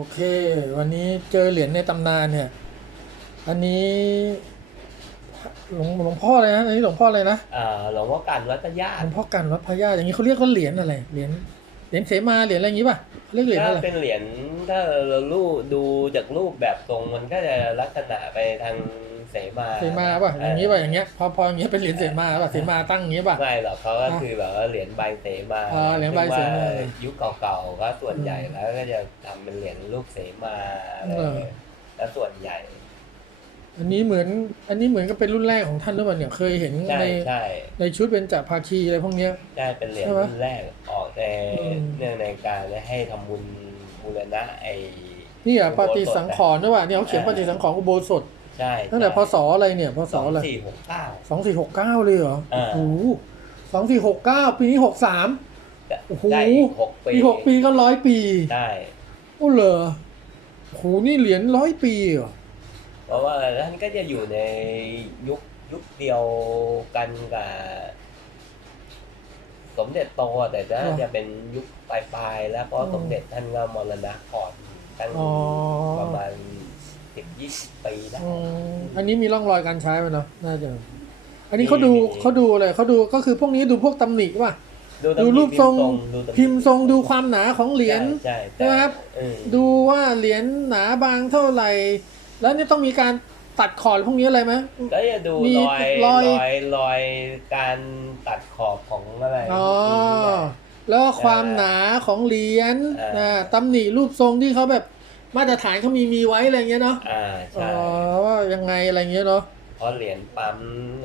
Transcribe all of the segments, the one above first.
โอเค วันนี้เจอเหรียญในตำนานเนี่ย อันนี้หลวงหลวงพ่อเลยนะอันนี้หลวงพ่อเลยนะอ่าหลวงพ่อกันวัดญาหลติวงพ่อกันวัดพระญาติอย่างนี้เขาเรียกว่าเหรียญอะไร เหรียญ เหรียญเสมา เหรียญอะไรอย่างนี้ป่ะเขาเรียกเหรียญถ้าอะไร เป็นเหรียญถ้าเราลูดูจากรูปแบบทรงมันก็จะลักษณะไปทาง เสมาเสมาป่ะอย่างนี้ป่ะอย่างเงี้ยพอพออย่างเงี้ยเป็นเหรียญเสมาป่ะเสมาตั้งอย่างนี้ป่ะไม่หรอกเขาก็คือแบบว่าเหรียญใบเสมาอ่าเหรียญใบเสมาซึ่งว่ยุคเก่าๆก็ส่วนใหญ่แล้วก็จะทำเป็นเหรียญรูปเสมาอะไรเออแล้วส่วนใหญ่ อันนี้เหมือน อันนี้เหมือนกับเป็นรุ่นแรกของท่านหรือเปล่าเนี่ยเคยเห็นใช่ในใช่ในชุดเป็นจักรภาคีอะไรพวกเนี้ยใช่เป็นเหรียญใช่ไหมรุ่นแรกออกในอืมเนื่องในการให้ทำบุญบูรณะไอ้นี่อะอุโบปสถฏิสังขรณ์ด้วยว่ะเนี่ยเขาเขียนอ่าปฏิสังขรณ์อุโบสถ ใช่ตั้งแต่พศอะไรเนี่ยพศสองอะไรสี่หกเก้าสองสี่หกเก้าเลยเหรออ่าโอ้โหสองสี่หกเก้าปีนี้หกสามโอ้โหได้อีกหกปีปีหกปีก็ร้อยปีได้โอ้เหรอโอ้โหนี่เหรียญร้อยปีเหรอเพราะว่าท่านก็จะอยู่ในยุคยุคเดียวกันกับสมเด็จโตแต่น่าจะเป็นยุคปลายๆแล้วก็สมเด็จท่านก็มรณะก่อนตั้งอ๋อประมาณ สิบยี่สิบปีได้อืมอันนี้มีร่องรอยการใช้ไหมเนาะน่าจะ อันนี้เขาดูมีเขาดูอะไรเขาดูก็คือพวกนี้ดูพวกตำหนิป่ะตำหดูนิรูปทรงดูตำหนิพิมพ์ทรงดูความหนาของเหรียญใช่ใช่ไหมครับเออดูว่าเหรียญหนาบางเท่าไหร่ แล้วนี่ต้องมีการตัดขอบพวกนี้อะไรไหมก็จะดูมีรอยรรออยยรอยการตัดขอบของอะไรอ๋อพวกนี้เนี่ยแล้วก็ความหนาของเหรียญอ่านะตำหนิรูปทรงที่เขาแบบ มาตรฐานเขามีมีไว้อะไรเงี้ยเนาะอ่าอ๋ใช่อว่ายังไงอะไรเงี้ยเนาะ เพราะเหรียญปั๊ม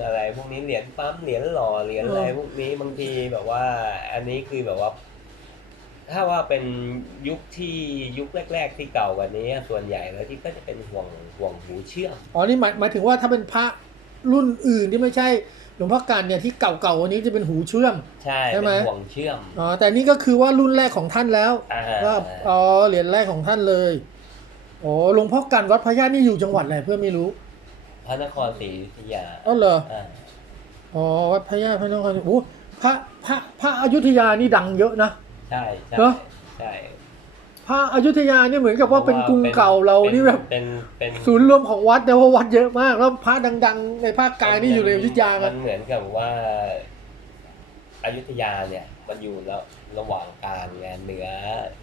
อะไร พวกนี้เหรียญปั๊มเหรียญหล่อเหรียญอะไรเออพวกนี้บางทีแบบว่า อันนี้คือแบบว่า ถ้าว่าเป็นยุคที่ยุคแรก ๆ ที่เก่ากว่านี้ ส่วนใหญ่แล้วที่ก็จะเป็นห่วงห่วงหูเชื่อม อ๋อนี่หมายหมายถึงว่าถ้าเป็นพระรุ่นอื่นที่ไม่ใช่หลวงพ่อกันเนี่ยที่เก่าๆวันนี้จะเป็นหูเชื่อม ใช่ใช่ไหม เป็นห่วงเชื่อมอ๋อแต่นี่ก็คือว่ารุ่นแรกของท่านแล้วอ่าว่าอ๋อเหรียญแรกของท่านเลย อ๋อหลวงพ่อกันวัดพระญาตินี่อยู่จังหวัดอะไรเพื่อนไม่รู้พระนครศรีอยุธยาอ๋อเหรออ่าอ๋อวัดพระญาติพระนครโอ้พระพระพระอยุธยานี่ดังเยอะนะ ใช่ใช่เหรอใช่พระอยุธยานี่เหมือนกับว่าเป็นกรุงเก่าเรานี่แบบ เป็นเป็นศูนย์รวมของวัดแต่ว่าวัดเยอะมาก แล้วพระดัง ๆ ในภาคกลางนี่อยู่ในอยุธยามักันนเหมือนกับว่าอยุธยาเนี่ย มันอยู่แล้วระหว่างกลางไงเหนือ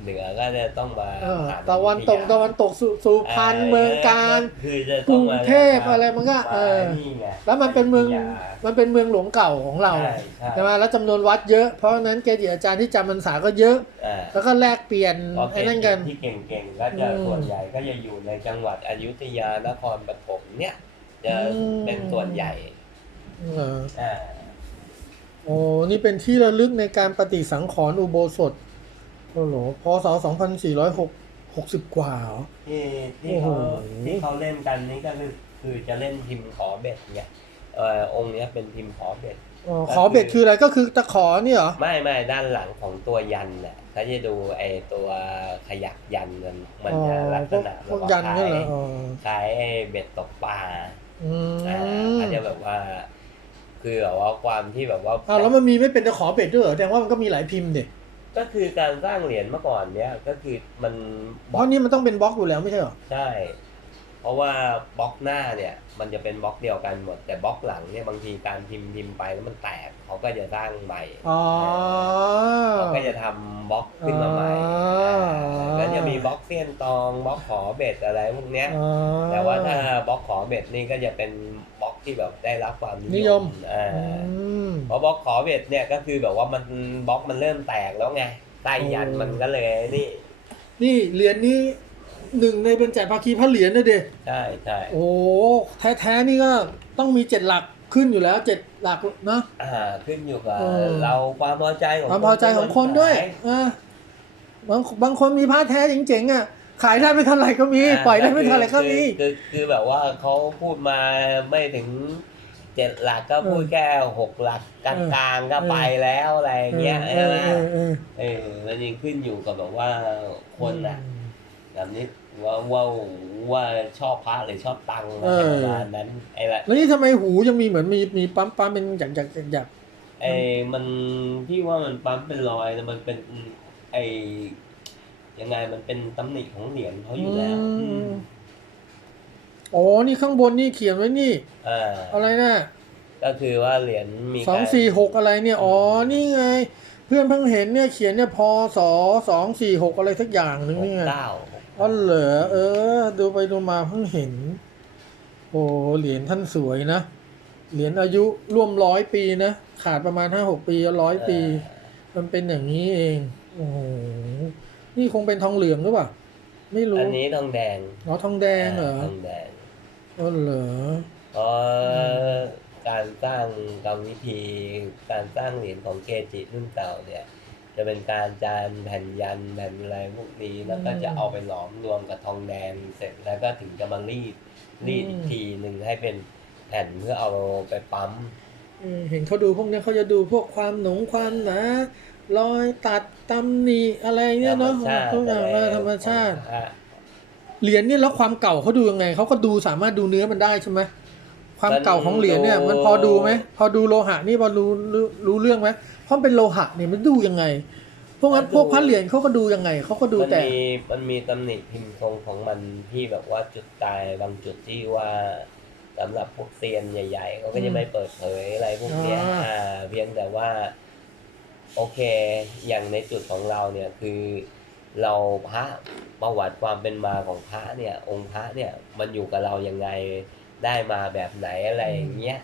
เหนือก็จะต้องมาเออผ่าตะวันตกอยุธยาตะวันตกสุสุพรรณเมืองการคือจะกรุต้องงมาเทพอะไรมันก็เออ นี่ไงแล้วมันเป็นเมืองยุธยามันเป็นเมืองหลวงเก่าของเราใช่ใช่ใช่ไหมแล้วจำนวนวัดเยอะ เพราะฉะนั้นเกจิอาจารย์ที่จำพรรษาก็เยอะ อ่าแล้วก็แลกเปลี่ยนเพราะไอ้นั่นกัน ที่เก่งๆก็จะอืมส่วนใหญ่ก็จะอยู่ในจังหวัดอยุธยานครปฐมเนี่ยจะอืม เป็นส่วนใหญ่เออ อ่า โอ้นี่เป็นที่ระลึกในการปฏิสังขรณ์อุโบสถโอ้โหพศ2460กว่าเหรอ ที่ที่โอ้โหเขาที่เขาเล่นกันนี่ก็คือคือจะเล่นพิมพ์ขอเบ็ดเนี่ยเออองค์เนี้ยเป็นพิมพ์ขอเบ็ด อ๋อขอเบ็ดคืออะไรก็คือตะขอนี่เหรอ ไม่ไม่ด้านหลังของตัวยันน่ะเขาจะดูไอตัวขยักยันมันมันอ๋อจะลักพษวกณะพวกยันนี่เหรออ๋อคล้ายไอ้เบ็ดตกปลาอือ่ามเขาจะแบบว่า คือแบบว่าความที่แบบว่าอ้าวแล้วมันมีไม่เป็นตะขอเบ็ดด้วยเหรอแสดงว่ามันก็มีหลายพิมพ์เด็ก็คือการสร้างเหรียญเมื่อก่อนเนี้ยก็คือมันเพราะนี่มันต้องเป็นบล็อกอยู่แล้วไม่ใช่เหรอใช่ เพราะว่าบล็อกหน้าเนี่ยมันจะเป็นบล็อกเดียวกันหมด แต่บล็อกหลังเนี่ยบางทีการพิมพ์พิมพ์ไปแล้วมันแตกเขาก็จะสร้างใหม่อ๋อ เขาก็จะทำบล็อกขึ้นมาใหม่อ๋อก็จะมีบล็อกเสี้ยนตองบล็อกขอเบ็ดอะไรพวกเนี้ย อ๋อ แต่ว่าถ้าบล็อกขอเบ็ดนี่ก็จะเป็นบล็อกที่แบบได้รับความนินิยมอ่าอืมเพราะบล็อกขอเบ็ดเนี่ยก็คือแบบว่ามันบล็อกมันเริ่มแตกแล้วไงใต้ยันโอ้มันก็เลยนี่ นี่เหรียญนี้ หนึ่งในเป็นแจกภาคีพระเหรียญนะเด็ใช่ใช่โอ้แท้ๆนี่ก็ต้องมีเจ็ดหลักขึ้นอยู่แล้วเจ็ดหลักเนาะอ่าขึ้นอยู่กับเออเราความพอใจของความพอใจของคนด้วยขายอ่าบางบางคนมีผ้าแท้เจ๋งๆอะขายได้ไม่เท่าไหร่ก็มีปล่อยได้ไม่เท่าไหร่ก็มีคือคือคือแบบว่าเขาพูดมาไม่ถึงเจ็ดหลักก็พูดแค่หกหลักกลางๆก็ไปแล้วอะไรเงี้ยเอใช่อไหมเออเออเออมันยังขึ้นอยู่กับแบบว่าคนอะแบบนี้ ว่าว่าว่าชอบพระหรือชอบตังค์อะไรประมาณนั้นไอ้ละแล้วนี่ทำไมหูยังมีเหมือนมีมีปั๊มปั๊มเป็นหยักหยักหยักหยักไอ้มันที่ว่ามันปั๊มเป็นรอยแต่มันเป็นไอ้ยังไงมันเป็นตำหนิของเหรียญเขาอยู่แล้วอืมอืมอ๋อ นี่ข้างบนนี่เขียนไว้นี่อ่าอะไรนะก็คือว่าเหรียญมีสองการสี่หกอะไรเนี่ย อ๋อ นี่ไง เพื่อนเพิ่งเห็นเนี่ยเขียนเนี่ยพศสองสี่หกอะไรสักอย่างหนึ่งหนี่กไงเก้า อ๋อเหรอเออ ดูไปดูมาเพิ่งเห็น โอ้เหรียญท่านสวยนะ เหรียญอายุร่วมร้อยปีนะ ขาดประมาณห้าหกปีร้อยปี มันเป็นอย่างนี้เองโอ้โหนี่คงเป็นทองเหลืองหรือเปล่าไม่รู้อันนี้ทองแดงอ๋อทองแดงเหรอทองแดงอ๋อเหรอเพราะการสร้างกรรมวิธีการสร้างเหรียญของเกจิรุ่นเก่าเนี่ย จะเป็นการจานแผ่นยันแผ่นอะไรพวกนี้แล้วก็จะเอาไปหลอมรวมกับทองแดงเสร็จแล้วก็ถึงจะมารีดรีดอีกทีหนึ่งให้เป็นแผ่นเพื่อเอาไปปั๊มอืมเห็นเขาดูพวกเนี้ยเขาจะดูพวกความหนงความหนารอยตัดตำหนิอะไรเนี่ยเนาะธรรมชาติทุกอย่างเลยธรรมชาติอะเหรียญเนี่ยแล้วความเก่าเขาดูยังไงเขาก็ดูสามารถดูเนื้อมันได้ใช่ไหมความเก่าของเหรียญเนี่ย มันพอดูไหมพอดูโลหะนี่พอรู้รู้รู้เรื่องไหม เพราะมันเป็นโลหะเนี่ยมันดูยังไง พวกนั้นพวกพระเหรียญเขาก็ดูยังไงเขาก็ดูมันแต่ มีมันมีตำหนิพิมพ์ทรงของมันที่แบบว่าจุดตายบางจุดที่ว่าสำหรับพวกเซียนใหญ่ๆเขาก็จะไม่เปิดเผยอะไรพวกเนี้ยอ่า อ่าเพียงแต่ว่า โอเค อย่างในจุดของเราเนี่ยคือเราพระประวัติความเป็นมาของพระเนี่ย องค์พระเนี่ย มันอยู่กับเรายังไงได้มาแบบไหนอะไรอย่างเงี้ย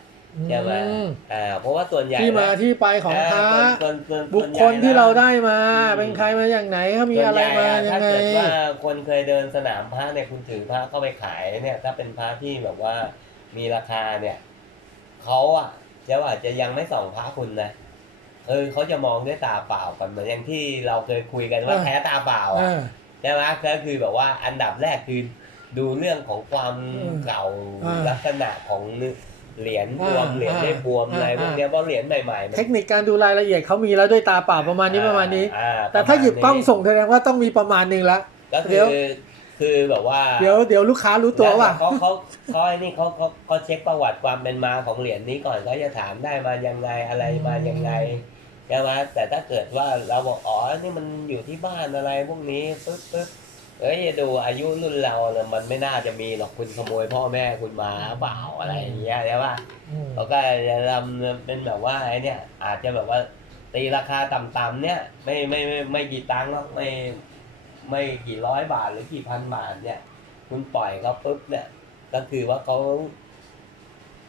ใช่ไหมอืมอ่าเพราะว่าส่วนใหญ่ที่มานะที่ไปของพระอ่าส่วนส่วนส่บุวคนใหคญ่ลนะที่เราได้มาอืมเป็นใครมาอย่างไหนเขามีอะไรมาส่วนใหญ่ยังไงถ้าเกิดว่าคนเคยเดินสนามพระเนี่ยคุณถือพระเข้าไปขายเนี่ย ถ้าเป็นพระที่แบบว่ามีราคาเนี่ยเขาอะจะว่าจะยังไม่ส่องพระคุณนะเออเขาจะมองด้วยตาเปล่าก่อนเหมือนอย่างที่เราเคยคุยกันว่าอ่าแพ้ตาเปล่าอ่าอะใช่ไหมก็คือแบบว่าอันดับแรกคือดูเรื่องของความอืมเก่าอ่าลักษณะของ เหรียญบวมอ่าเหรียญไม่บวมอ่าอะไรพวกอ่าเนี้ยเพราะเหรียญใหม่ๆมันเทคนิคการดูรายละเอียดเขามีแล้วด้วยตาเปล่าประมาณนี้ประมาณนี้อ่แต่ถ้าหยิบกล้องประมาณนี้ส่งแสดงว่าต้องมีประมาณหนึ่งละก็เดี๋คืยวอคือแบบว่าเดี๋ยวเดี๋ยวลูกค้ารู้ตัวว่าเขาเขาเขาไอ้นี่เขาเขาเขาเช็คประวัติความเป็นมาของเหรียญนี้ก่อนเขาจะถามได้มายังไงอะไรมายังไงใช่ไหมแต่ถ้าเกิดว่าเราบอกอ๋อนี่มันอยู่ที่บ้านอะไรพวกนี้ปึ๊บปึ๊บ เอ้ยดูอายุรุ่นเราเนี่ยมันไม่น่าจะมีหรอกคุณขโมยพ่อแม่คุณมาเปล่าอะไรอย่างเงี้ยใช่ปะอืมเขาก็จะทำเป็นแบบว่าไอ้เนี่ย อาจจะแบบว่าตีราคาต่ำๆเนี่ย ไม่ไม่ไม่ไม่กี่ตังค์หรอกไม่ไม่กี่ร้อยบาทหรือกี่พันบาทเนี่ย คุณปล่อยเขาปุ๊บเนี่ย ก็คือว่าเขา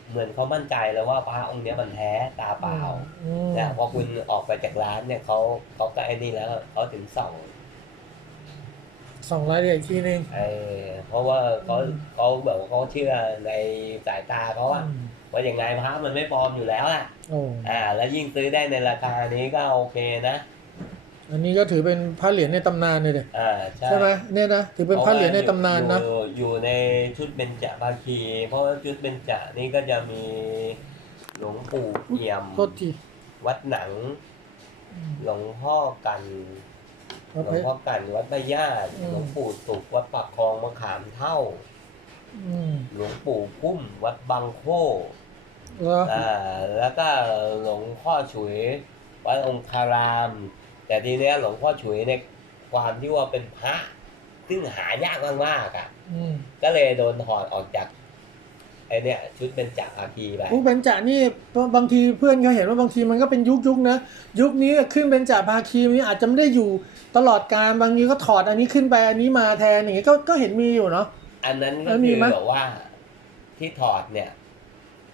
เหมือนเขามั่นใจแล้วว่าพระองค์เนี้ยมันแท้ตาเปล่าอืมเนี่ยพอคุณออกไปจากร้านเนี่ยเขาเขาก็ไอ้นี่แล้วเขาถึงส่อง ส่งรายละเอียดอีกทีหนึง เออเพราะว่าเขาอืม เขาแบบว่าเขาเชื่อในสายตาเขาอะอืมว่าอย่างไงพระมันไม่ปลอมอยู่แล้วอะโอ้อ่า แล้วยิ่งซื้อได้ในราคานี้ก็โอเคนะอันนี้ก็ถือเป็นพระเหรียญในตำนานเลยเด็อ่าใช่ ใช่ไหมเนี่ยนะถือเป็นพระเหรียญในตำนานนะ อยู่อยู่ในชุดเบญจภาคี เพราะว่าชุดเบญจนี่ก็จะมีหลวงปู่เอี่ยม โทษทีวัดหนัง หลวงพ่อกันพระ หลวงพ่อกันวัดพระญาติอืมหลวงปู่สุขวัดปากคลองมะขามเท่าอืมหลวงปู่พุ่ม วัดบางโคแล้วอ่าแล้วก็หลวงพ่อฉุย วัดองคาราม แต่ทีเนี้ยหลวงพ่อฉุยในความที่ว่าเป็นพระ ซึ่งหายากมากๆอะอืมก็เลยโดนถอดออกจาก ไอเนี่ยชุดเป็นจักรอาคีไปผู้เป็นจ่านี่บางทีเพื่อนเขาเห็นว่าบางทีมันก็เป็นยุคยุคๆนะยุคนี้ขึ้นเป็นจ่าภาคีนี้อาจจะไม่ได้อยู่ตลอดการบางทีก็ถอดอันนี้ขึ้นไปอันนี้มาแทนอย่างเงี้ยก็ก็เห็นมีอยู่เนาะอันนั้นก็แล้วมีคือไหมแบบว่าที่ถอดเนี่ย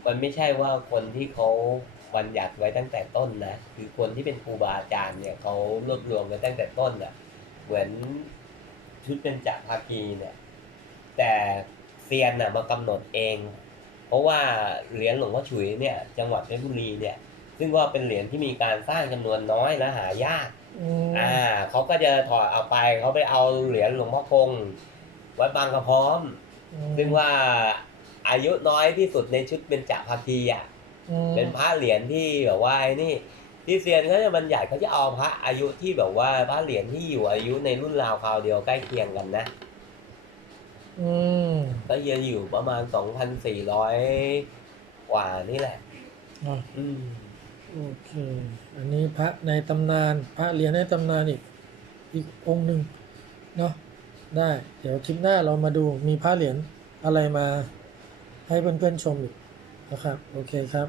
มันไม่ใช่ว่าคนที่เขาบัญญัติไว้ตั้งแต่ต้นนะคือคนที่เป็นครูบาอาจารย์เนี่ยเขารวบรวมไว้ตั้งแต่ต้นอะเหมือนชุดเป็นจักรภาคีเนี่ย แต่เซียนน่ะมากำหนดเอง เพราะว่าเหรียญหลวงพ่อฉุยเนี่ยจังหวัดเพชรบุรีเนี่ย ซึ่งว่าเป็นเหรียญที่มีการสร้างจำนวนน้อยและหายากอืมอ่าเขาก็จะถอดเอาไปเขาไปเอาเหรียญหลวงพ่อคงวัดบางกระพร้อม ซึ่งว่าอายุน้อยที่สุดในชุดเป็นจักรภาคีอะอืมเป็นพระเหรียญที่แบบว่าไอ้นี่ที่เซียนเขาจะบรรยายเขาจะเอาพระอายุที่แบบว่าพระเหรียญที่อยู่อายุในรุ่นราวคราวเดียวใกล้เคียงกันนะ อืมก็จะอยู่ประมาณสองพันสี่ร้อยกว่านี่แหละอะอืมโอเค อันนี้พระในตำนานพระเหรียญในตำนานอีกอีกองค์หนึ่งเนาะได้ เดี๋ยวคลิปหน้าเรามาดูมีพระเหรียญอะไรมาให้เพื่อนๆชมอีกนะครับ โอเคครับ